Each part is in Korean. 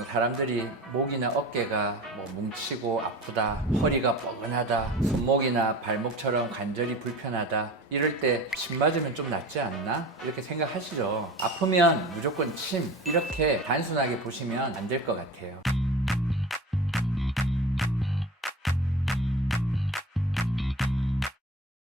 보통 사람들이 목이나 어깨가 뭐 뭉치고 아프다, 허리가 뻐근하다, 손목이나 발목처럼 관절이 불편하다 이럴 때 침 맞으면 좀 낫지 않나? 이렇게 생각하시죠. 아프면 무조건 침 이렇게 단순하게 보시면 안 될 것 같아요.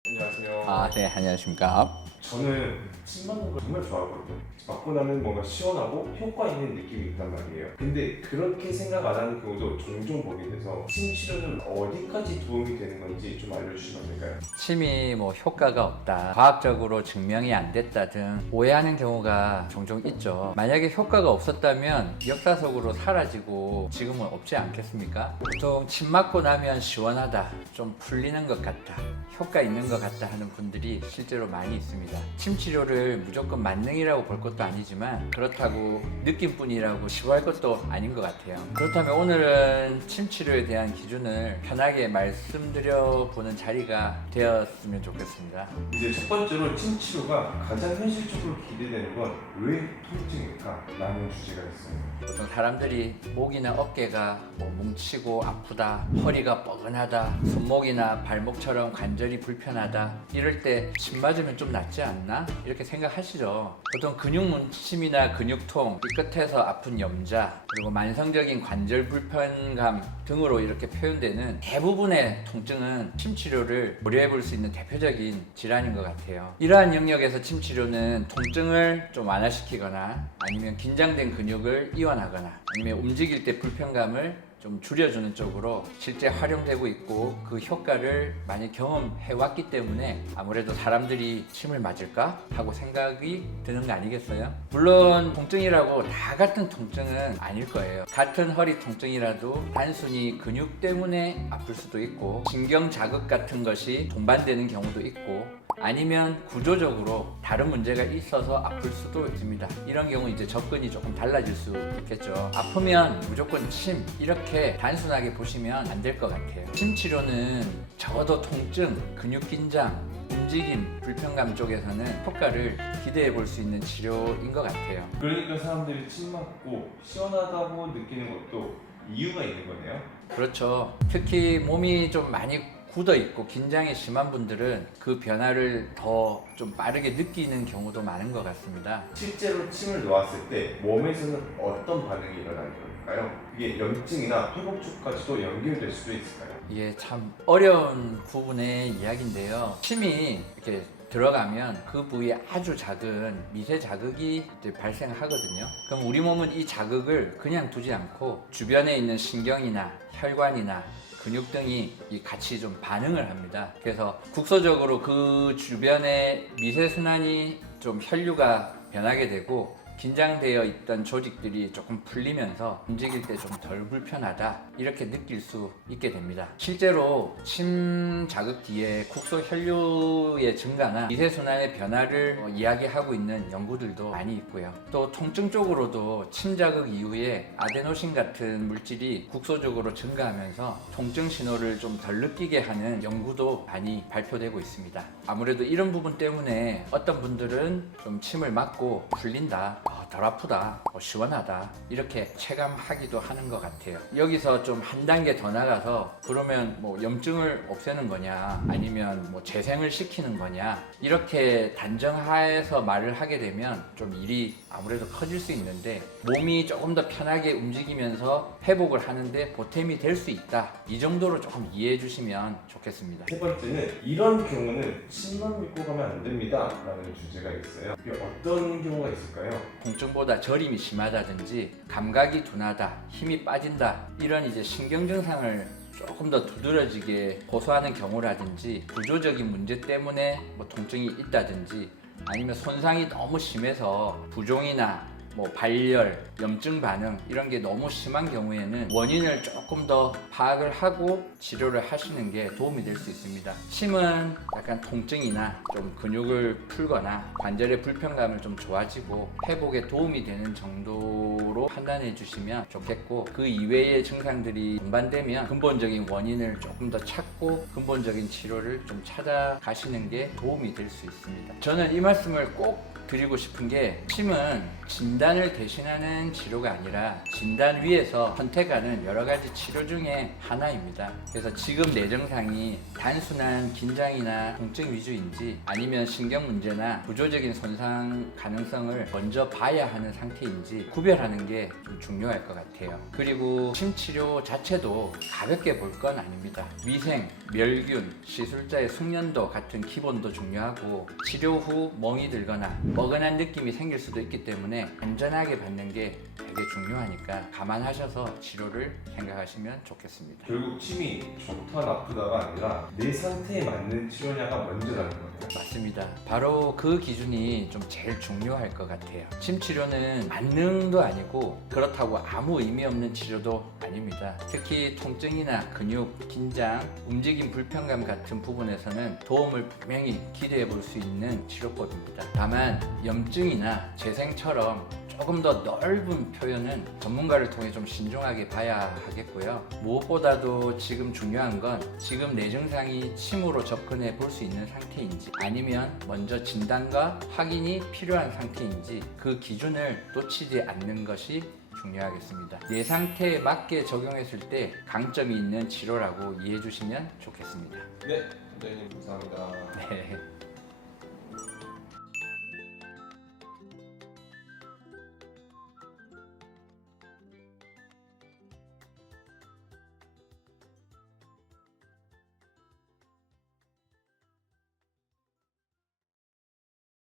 안녕하세요. 네, 안녕하십니까. 저는 침 맞는 걸 정말 좋아하거든요. 맞고 나면 뭔가 시원하고 효과 있는 느낌이 있단 말이에요. 근데 그렇게 생각 안 하는 경우도 종종 보게 돼서 침 치료는 어디까지 도움이 되는 건지 좀 알려주시면 안 될까요? 침이 뭐 효과가 없다, 과학적으로 증명이 안 됐다 등 오해하는 경우가 종종 있죠. 만약에 효과가 없었다면 역사 속으로 사라지고 지금은 없지 않겠습니까? 보통 침 맞고 나면 시원하다, 좀 풀리는 것 같다, 효과 있는 것 같다 하는 분들이 실제로 많이 있습니다. 침 치료를 무조건 만능이라고 볼 것도 아니지만 그렇다고 느낌뿐이라고 쉬워할 것도 아닌 것 같아요. 그렇다면 오늘은 침 치료에 대한 기준을 편하게 말씀드려 보는 자리가 되었으면 좋겠습니다. 이제 첫 번째로 침 치료가 가장 현실적으로 기대되는 건 왜 통증일까? 라는 주제가 있어요. 보통 사람들이 목이나 어깨가 뭐 뭉치고 아프다, 허리가 뻐근하다, 손목이나 발목처럼 관절이 불편하다 이럴 때 침 맞으면 좀 낫지 않나? 이렇게 생각하시죠. 보통 근육 뭉침이나 근육통, 이 끝에서 아픈 염자, 그리고 만성적인 관절 불편감 등으로 이렇게 표현되는 대부분의 통증은 침 치료를 고려해 볼 수 있는 대표적인 질환인 것 같아요. 이러한 영역에서 침 치료는 통증을 좀 완화시키거나 아니면 긴장된 근육을 이완하거나 아니면 움직일 때 불편감을 좀 줄여주는 쪽으로 실제 활용되고 있고 그 효과를 많이 경험해 왔기 때문에 아무래도 사람들이 침을 맞을까 하고 생각이 드는 거 아니겠어요? 물론 통증이라고 다 같은 통증은 아닐 거예요. 같은 허리 통증이라도 단순히 근육 때문에 아플 수도 있고 신경 자극 같은 것이 동반되는 경우도 있고 아니면 구조적으로 다른 문제가 있어서 아플 수도 있습니다. 이런 경우 이제 접근이 조금 달라질 수 있겠죠. 아프면 무조건 침 이렇게 단순하게 보시면 안 될 것 같아요. 침 치료는 적어도 통증, 근육 긴장, 움직임, 불편감 쪽에서는 효과를 기대해 볼 수 있는 치료인 것 같아요. 그러니까 사람들이 침 맞고 시원하다고 느끼는 것도 이유가 있는 거네요. 그렇죠. 특히 몸이 좀 많이 굳어 있고 긴장이 심한 분들은 그 변화를 더 좀 빠르게 느끼는 경우도 많은 것 같습니다. 실제로 침을 놓았을 때 몸에서는 어떤 반응이 일어나는 걸까요? 이게 염증이나 회복 쪽까지도 연결될 수도 있을까요? 이게 참 어려운 부분의 이야기인데요. 침이 이렇게 들어가면 그 부위에 아주 작은 미세 자극이 이제 발생하거든요. 그럼 우리 몸은 이 자극을 그냥 두지 않고 주변에 있는 신경이나 혈관이나 근육 등이 같이 좀 반응을 합니다. 그래서 국소적으로 그 주변의 미세순환이 좀 혈류가 변하게 되고 긴장되어 있던 조직들이 조금 풀리면서 움직일 때 좀 덜 불편하다 이렇게 느낄 수 있게 됩니다. 실제로 침 자극 뒤에 국소 혈류의 증가나 미세순환의 변화를 이야기하고 있는 연구들도 많이 있고요. 또 통증 쪽으로도 침 자극 이후에 아데노신 같은 물질이 국소적으로 증가하면서 통증 신호를 좀 덜 느끼게 하는 연구도 많이 발표되고 있습니다. 아무래도 이런 부분 때문에 어떤 분들은 좀 침을 맞고 풀린다, 덜 아프다, 시원하다 이렇게 체감하기도 하는 것 같아요. 여기서 좀 한 단계 더 나가서 그러면 뭐 염증을 없애는 거냐 아니면 뭐 재생을 시키는 거냐 이렇게 단정하에서 말을 하게 되면 좀 일이 아무래도 커질 수 있는데 몸이 조금 더 편하게 움직이면서 회복을 하는데 보탬이 될 수 있다, 이 정도로 조금 이해해 주시면 좋겠습니다. 세 번째는 이런 경우는 침만 믿고 가면 안 됩니다 라는 주제가 있어요. 이게 어떤 경우가 있을까요? 통증보다 저림이 심하다든지 감각이 둔하다, 힘이 빠진다 이런 이제 신경 증상을 조금 더 두드러지게 호소하는 경우라든지 구조적인 문제 때문에 뭐 통증이 있다든지 아니면 손상이 너무 심해서 부종이나 뭐 발열, 염증 반응 이런 게 너무 심한 경우에는 원인을 조금 더 파악을 하고 치료를 하시는 게 도움이 될 수 있습니다. 침은 약간 통증이나 좀 근육을 풀거나 관절의 불편감을 좀 좋아지고 회복에 도움이 되는 정도로 판단해 주시면 좋겠고 그 이외의 증상들이 동반되면 근본적인 원인을 조금 더 찾고 근본적인 치료를 좀 찾아가시는 게 도움이 될 수 있습니다. 저는 이 말씀을 꼭 드리고 싶은 게 침은 진단을 대신하는 치료가 아니라 진단 위에서 선택하는 여러 가지 치료 중에 하나입니다. 그래서 지금 내 증상이 단순한 긴장이나 통증 위주인지 아니면 신경 문제나 구조적인 손상 가능성을 먼저 봐야 하는 상태인지 구별하는 게 좀 중요할 것 같아요. 그리고 침 치료 자체도 가볍게 볼 건 아닙니다. 위생, 멸균, 시술자의 숙련도 같은 기본도 중요하고 치료 후 멍이 들거나 뻐근한 느낌이 생길 수도 있기 때문에 안전하게 받는 게 되게 중요하니까 감안하셔서 치료를 생각하시면 좋겠습니다. 결국 침이 좋다 나쁘다가 아니라 내 상태에 맞는 치료냐가 먼저라는 거예요. 맞습니다. 바로 그 기준이 좀 제일 중요할 것 같아요. 침 치료는 만능도 아니고 그렇다고 아무 의미 없는 치료도 아닙니다. 특히 통증이나 근육, 긴장, 움직임 불편감 같은 부분에서는 도움을 분명히 기대해 볼 수 있는 치료법입니다. 다만 염증이나 재생처럼 조금 더 넓은 표현은 전문가를 통해 좀 신중하게 봐야 하겠고요. 무엇보다도 지금 중요한 건 지금 내 증상이 침으로 접근해 볼 수 있는 상태인지 아니면 먼저 진단과 확인이 필요한 상태인지 그 기준을 놓치지 않는 것이 중요하겠습니다. 내 상태에 맞게 적용했을 때 강점이 있는 치료라고 이해해 주시면 좋겠습니다. 네, 원장님 감사합니다. 네.